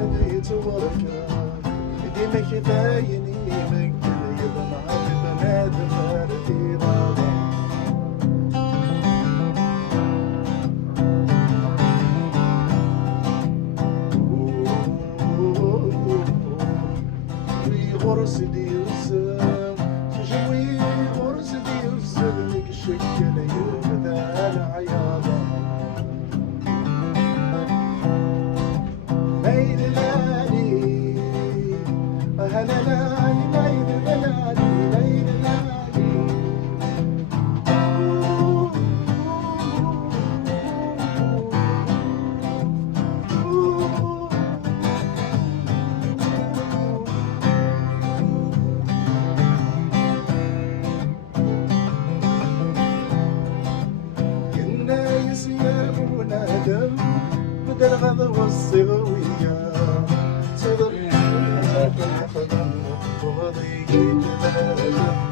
نبيت وركا ديمك بايني مقتل يضمع في بنادم ردي ضاضا غرس ديال الزاد تجوي غرس ديال الزاد لك الشكل يبدا العياضة ليل لالي هلا لالي ليل لالي ليل لالي كنا يسيرون دم بدل الغضب والصغوية صدر وغضي جلالة